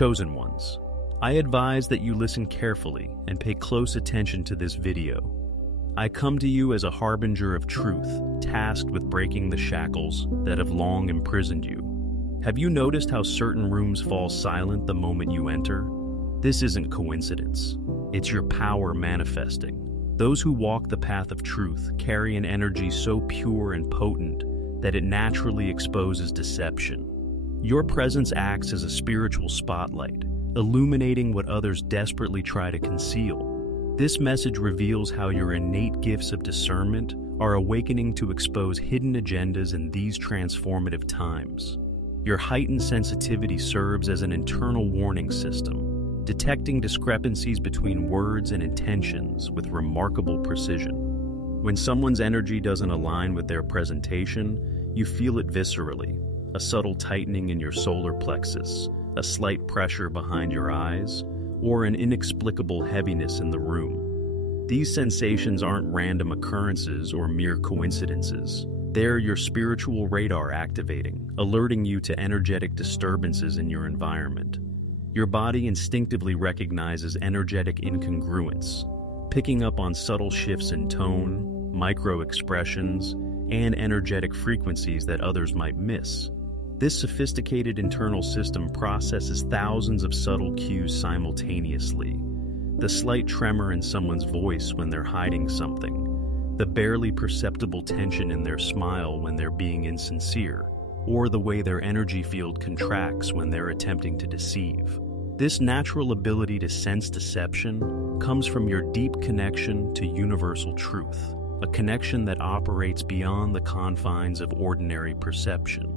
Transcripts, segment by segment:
Chosen ones, I advise that you listen carefully and pay close attention to this video. I come to you as a harbinger of truth, tasked with breaking the shackles that have long imprisoned you. Have you noticed how certain rooms fall silent the moment you enter? This isn't coincidence. It's your power manifesting. Those who walk the path of truth carry an energy so pure and potent that it naturally exposes deception. Your presence acts as a spiritual spotlight, illuminating what others desperately try to conceal. This message reveals how your innate gifts of discernment are awakening to expose hidden agendas in these transformative times. Your heightened sensitivity serves as an internal warning system, detecting discrepancies between words and intentions with remarkable precision. When someone's energy doesn't align with their presentation, you feel it viscerally, a subtle tightening in your solar plexus, a slight pressure behind your eyes, or an inexplicable heaviness in the room. These sensations aren't random occurrences or mere coincidences. They're your spiritual radar activating, alerting you to energetic disturbances in your environment. Your body instinctively recognizes energetic incongruence, picking up on subtle shifts in tone, micro-expressions, and energetic frequencies that others might miss. This sophisticated internal system processes thousands of subtle cues simultaneously. The slight tremor in someone's voice when they're hiding something, the barely perceptible tension in their smile when they're being insincere, or the way their energy field contracts when they're attempting to deceive. This natural ability to sense deception comes from your deep connection to universal truth, a connection that operates beyond the confines of ordinary perception.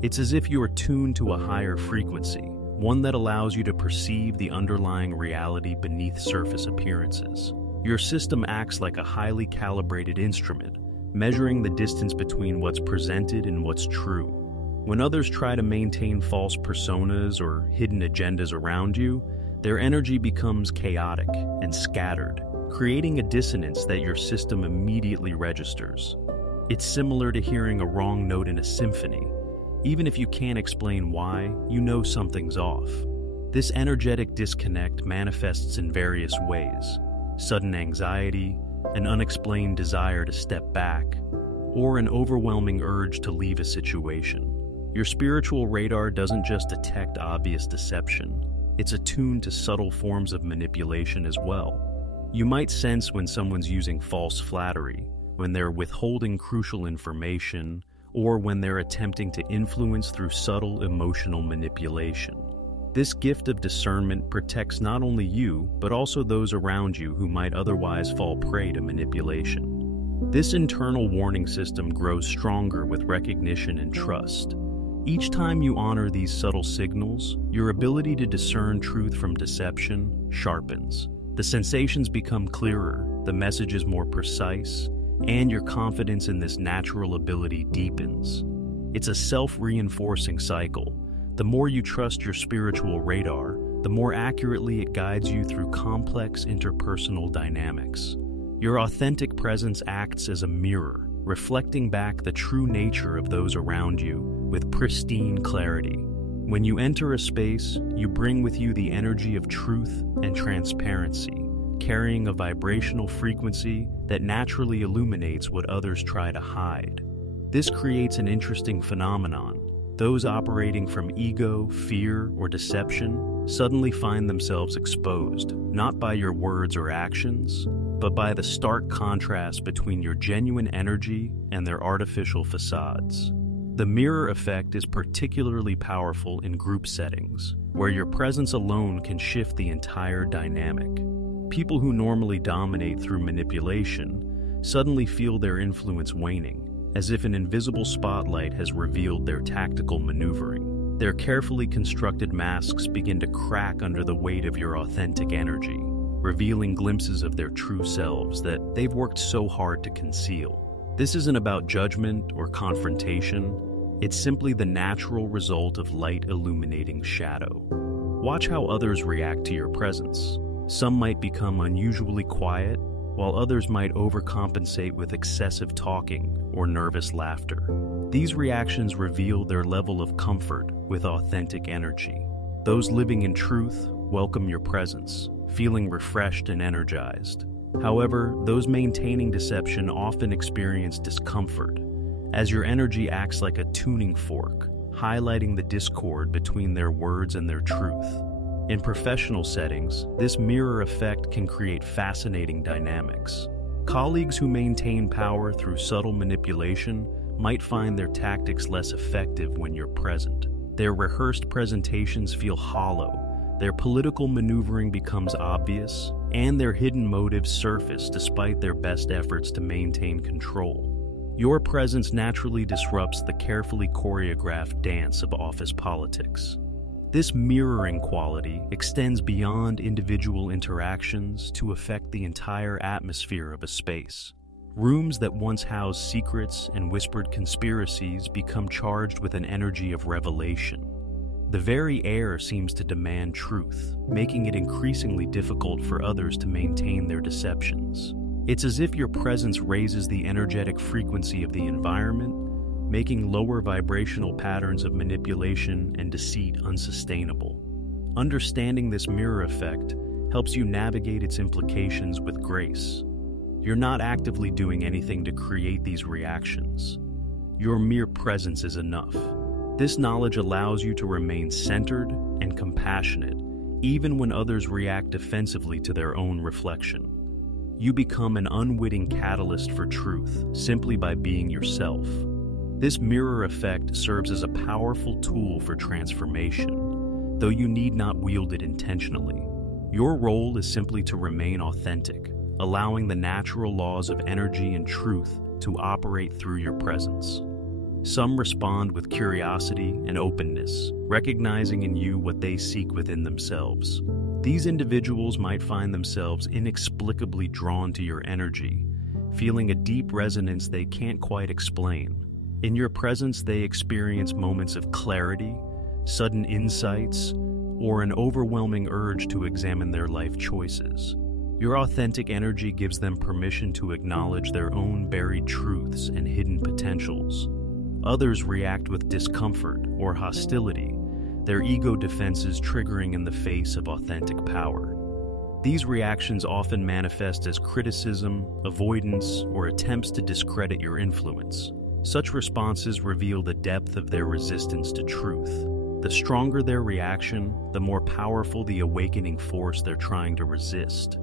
It's as if you are tuned to a higher frequency, one that allows you to perceive the underlying reality beneath surface appearances. Your system acts like a highly calibrated instrument, measuring the distance between what's presented and what's true. When others try to maintain false personas or hidden agendas around you, their energy becomes chaotic and scattered, creating a dissonance that your system immediately registers. It's similar to hearing a wrong note in a symphony. Even if you can't explain why, you know something's off. This energetic disconnect manifests in various ways: sudden anxiety, an unexplained desire to step back, or an overwhelming urge to leave a situation. Your spiritual radar doesn't just detect obvious deception, it's attuned to subtle forms of manipulation as well. You might sense when someone's using false flattery, when they're withholding crucial information, or when they're attempting to influence through subtle emotional manipulation. This gift of discernment protects not only you, but also those around you who might otherwise fall prey to manipulation. This internal warning system grows stronger with recognition and trust. Each time you honor these subtle signals, your ability to discern truth from deception sharpens. The sensations become clearer, the message is more precise, and your confidence in this natural ability deepens. It's a self-reinforcing cycle. The more you trust your spiritual radar, the more accurately it guides you through complex interpersonal dynamics. Your authentic presence acts as a mirror, reflecting back the true nature of those around you with pristine clarity. When you enter a space, you bring with you the energy of truth and transparency, carrying a vibrational frequency that naturally illuminates what others try to hide. This creates an interesting phenomenon. Those operating from ego, fear, or deception suddenly find themselves exposed, not by your words or actions, but by the stark contrast between your genuine energy and their artificial facades. The mirror effect is particularly powerful in group settings, where your presence alone can shift the entire dynamic. People who normally dominate through manipulation suddenly feel their influence waning, as if an invisible spotlight has revealed their tactical maneuvering. Their carefully constructed masks begin to crack under the weight of your authentic energy, revealing glimpses of their true selves that they've worked so hard to conceal. This isn't about judgment or confrontation, it's simply the natural result of light illuminating shadow. Watch how others react to your presence. Some might become unusually quiet, while others might overcompensate with excessive talking or nervous laughter. These reactions reveal their level of comfort with authentic energy. Those living in truth welcome your presence, feeling refreshed and energized. However, those maintaining deception often experience discomfort, as your energy acts like a tuning fork, highlighting the discord between their words and their truth. In professional settings, this mirror effect can create fascinating dynamics. Colleagues who maintain power through subtle manipulation might find their tactics less effective when you're present. Their rehearsed presentations feel hollow, their political maneuvering becomes obvious, and their hidden motives surface despite their best efforts to maintain control. Your presence naturally disrupts the carefully choreographed dance of office politics. This mirroring quality extends beyond individual interactions to affect the entire atmosphere of a space. Rooms that once housed secrets and whispered conspiracies become charged with an energy of revelation. The very air seems to demand truth, making it increasingly difficult for others to maintain their deceptions. It's as if your presence raises the energetic frequency of the environment, making lower vibrational patterns of manipulation and deceit unsustainable. Understanding this mirror effect helps you navigate its implications with grace. You're not actively doing anything to create these reactions. Your mere presence is enough. This knowledge allows you to remain centered and compassionate, even when others react defensively to their own reflection. You become an unwitting catalyst for truth simply by being yourself. This mirror effect serves as a powerful tool for transformation, though you need not wield it intentionally. Your role is simply to remain authentic, allowing the natural laws of energy and truth to operate through your presence. Some respond with curiosity and openness, recognizing in you what they seek within themselves. These individuals might find themselves inexplicably drawn to your energy, feeling a deep resonance they can't quite explain. In your presence, they experience moments of clarity, sudden insights, or an overwhelming urge to examine their life choices. Your authentic energy gives them permission to acknowledge their own buried truths and hidden potentials. Others react with discomfort or hostility, their ego defenses triggering in the face of authentic power. These reactions often manifest as criticism, avoidance, or attempts to discredit your influence. Such responses reveal the depth of their resistance to truth. The stronger their reaction, the more powerful the awakening force they're trying to resist.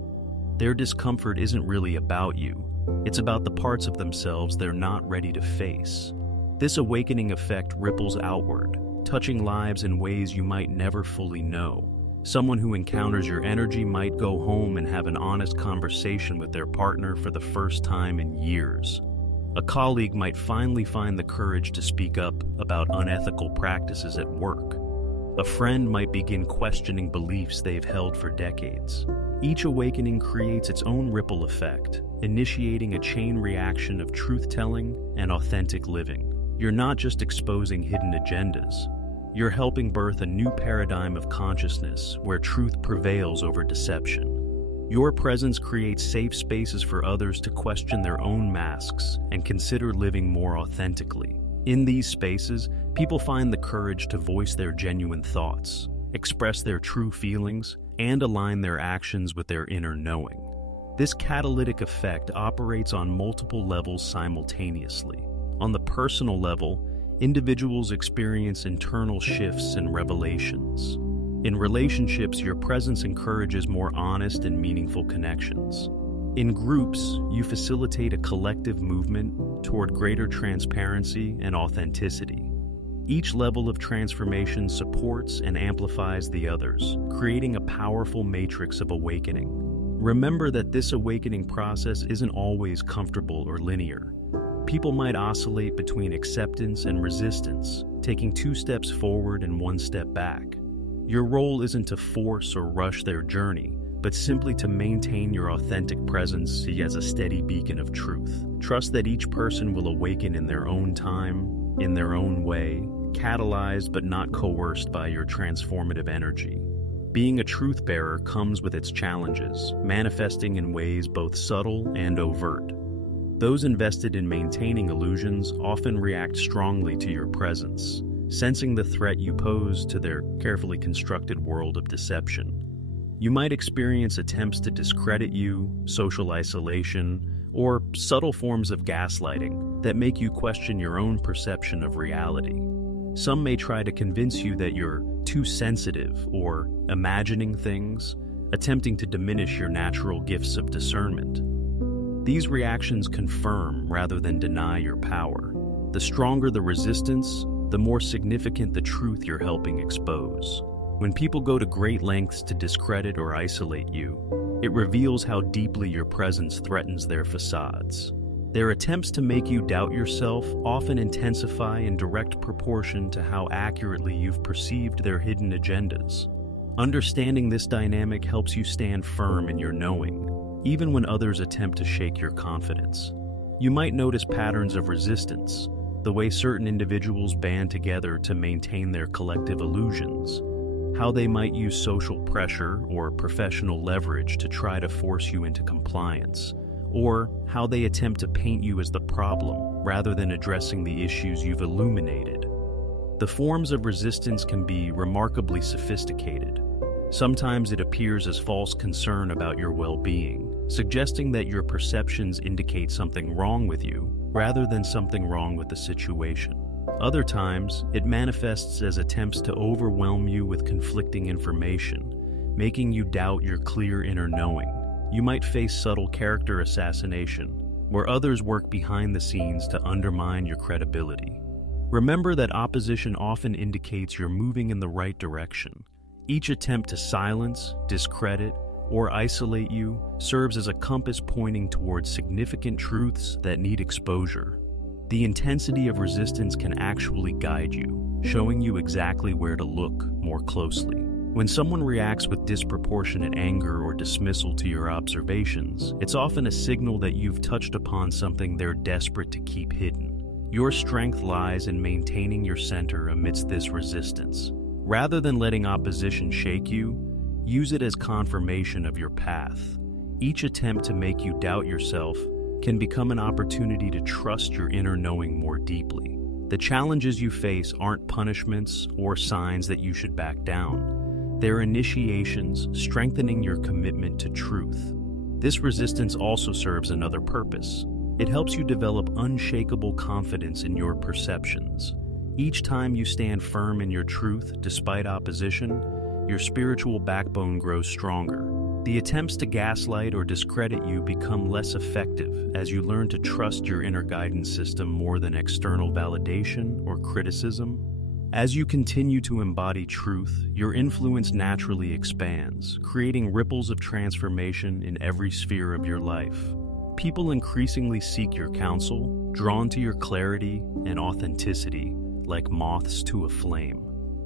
Their discomfort isn't really about you. It's about the parts of themselves they're not ready to face. This awakening effect ripples outward, touching lives in ways you might never fully know. Someone who encounters your energy might go home and have an honest conversation with their partner for the first time in years. A colleague might finally find the courage to speak up about unethical practices at work. A friend might begin questioning beliefs they've held for decades. Each awakening creates its own ripple effect, initiating a chain reaction of truth-telling and authentic living. You're not just exposing hidden agendas. You're helping birth a new paradigm of consciousness where truth prevails over deception. Your presence creates safe spaces for others to question their own masks and consider living more authentically. In these spaces, people find the courage to voice their genuine thoughts, express their true feelings, and align their actions with their inner knowing. This catalytic effect operates on multiple levels simultaneously. On the personal level, individuals experience internal shifts and revelations. In relationships, your presence encourages more honest and meaningful connections. In groups, you facilitate a collective movement toward greater transparency and authenticity. Each level of transformation supports and amplifies the others, creating a powerful matrix of awakening. Remember that this awakening process isn't always comfortable or linear. People might oscillate between acceptance and resistance, taking 2 steps forward and 1 step back. Your role isn't to force or rush their journey, but simply to maintain your authentic presence as a steady beacon of truth. Trust that each person will awaken in their own time, in their own way, catalyzed but not coerced by your transformative energy. Being a truth bearer comes with its challenges, manifesting in ways both subtle and overt. Those invested in maintaining illusions often react strongly to your presence, sensing the threat you pose to their carefully constructed world of deception. You might experience attempts to discredit you, social isolation, or subtle forms of gaslighting that make you question your own perception of reality. Some may try to convince you that you're too sensitive or imagining things, attempting to diminish your natural gifts of discernment. These reactions confirm rather than deny your power. The stronger the resistance, the more significant the truth you're helping expose. When people go to great lengths to discredit or isolate you, it reveals how deeply your presence threatens their facades. Their attempts to make you doubt yourself often intensify in direct proportion to how accurately you've perceived their hidden agendas. Understanding this dynamic helps you stand firm in your knowing, even when others attempt to shake your confidence. You might notice patterns of resistance, the way certain individuals band together to maintain their collective illusions, how they might use social pressure or professional leverage to try to force you into compliance, or how they attempt to paint you as the problem rather than addressing the issues you've illuminated. The forms of resistance can be remarkably sophisticated. Sometimes it appears as false concern about your well-being, suggesting that your perceptions indicate something wrong with you rather than something wrong with the situation. Other times, it manifests as attempts to overwhelm you with conflicting information, making you doubt your clear inner knowing. You might face subtle character assassination, where others work behind the scenes to undermine your credibility. Remember that opposition often indicates you're moving in the right direction. Each attempt to silence, discredit, or isolate you serves as a compass pointing towards significant truths that need exposure. The intensity of resistance can actually guide you, showing you exactly where to look more closely. When someone reacts with disproportionate anger or dismissal to your observations, it's often a signal that you've touched upon something they're desperate to keep hidden. Your strength lies in maintaining your center amidst this resistance. Rather than letting opposition shake you, use it as confirmation of your path. Each attempt to make you doubt yourself can become an opportunity to trust your inner knowing more deeply. The challenges you face aren't punishments or signs that you should back down. They're initiations, strengthening your commitment to truth. This resistance also serves another purpose. It helps you develop unshakable confidence in your perceptions. Each time you stand firm in your truth despite opposition, your spiritual backbone grows stronger. The attempts to gaslight or discredit you become less effective as you learn to trust your inner guidance system more than external validation or criticism. As you continue to embody truth, your influence naturally expands, creating ripples of transformation in every sphere of your life. People increasingly seek your counsel, drawn to your clarity and authenticity, like moths to a flame.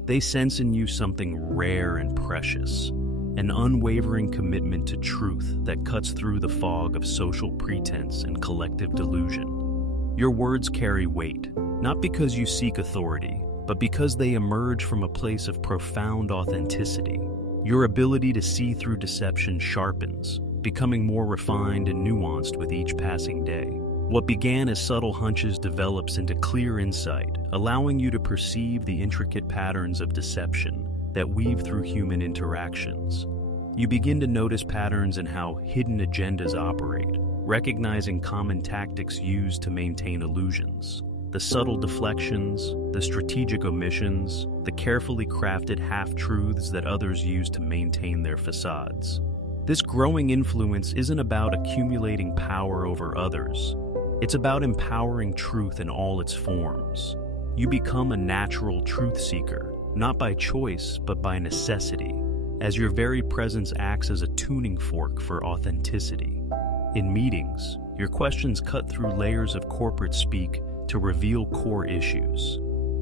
They sense in you something rare and precious, an unwavering commitment to truth that cuts through the fog of social pretense and collective delusion. Your words carry weight, not because you seek authority, but because they emerge from a place of profound authenticity. Your ability to see through deception sharpens, becoming more refined and nuanced with each passing day. What began as subtle hunches develops into clear insight, allowing you to perceive the intricate patterns of deception that weave through human interactions. You begin to notice patterns in how hidden agendas operate, recognizing common tactics used to maintain illusions. The subtle deflections, the strategic omissions, the carefully crafted half-truths that others use to maintain their facades. This growing influence isn't about accumulating power over others. It's about empowering truth in all its forms. You become a natural truth seeker, not by choice, but by necessity, as your very presence acts as a tuning fork for authenticity. In meetings, your questions cut through layers of corporate speak to reveal core issues.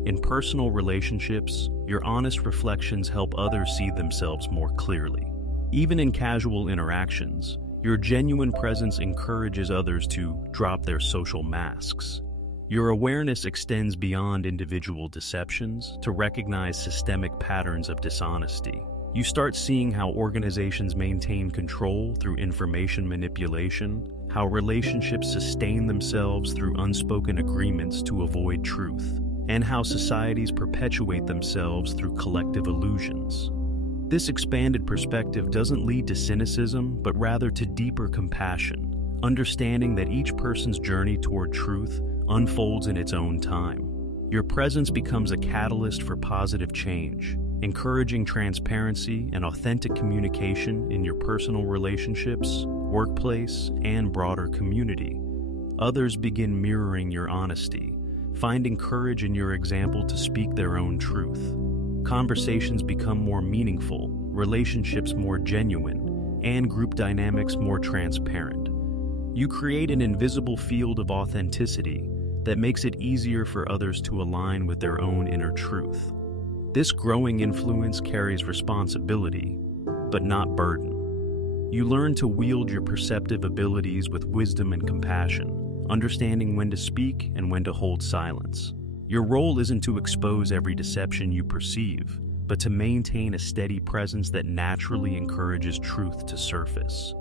In personal relationships, your honest reflections help others see themselves more clearly. Even in casual interactions, your genuine presence encourages others to drop their social masks. Your awareness extends beyond individual deceptions to recognize systemic patterns of dishonesty. You start seeing how organizations maintain control through information manipulation, how relationships sustain themselves through unspoken agreements to avoid truth, and how societies perpetuate themselves through collective illusions. This expanded perspective doesn't lead to cynicism, but rather to deeper compassion, understanding that each person's journey toward truth unfolds in its own time. Your presence becomes a catalyst for positive change, encouraging transparency and authentic communication in your personal relationships, workplace, and broader community. Others begin mirroring your honesty, finding courage in your example to speak their own truth. Conversations become more meaningful, relationships more genuine, and group dynamics more transparent. You create an invisible field of authenticity that makes it easier for others to align with their own inner truth. This growing influence carries responsibility, but not burden. You learn to wield your perceptive abilities with wisdom and compassion, understanding when to speak and when to hold silence. Your role isn't to expose every deception you perceive, but to maintain a steady presence that naturally encourages truth to surface.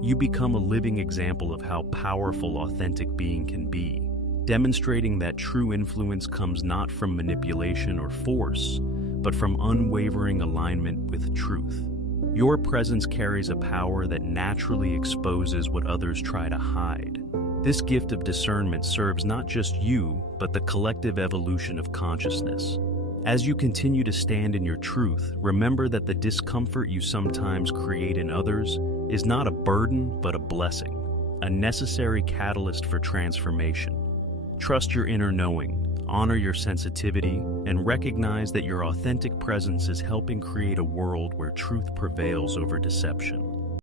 You become a living example of how powerful authentic being can be, demonstrating that true influence comes not from manipulation or force, but from unwavering alignment with truth. Your presence carries a power that naturally exposes what others try to hide. This gift of discernment serves not just you, but the collective evolution of consciousness. As you continue to stand in your truth, remember that the discomfort you sometimes create in others is not a burden, but a blessing, a necessary catalyst for transformation. Trust your inner knowing, honor your sensitivity, and recognize that your authentic presence is helping create a world where truth prevails over deception.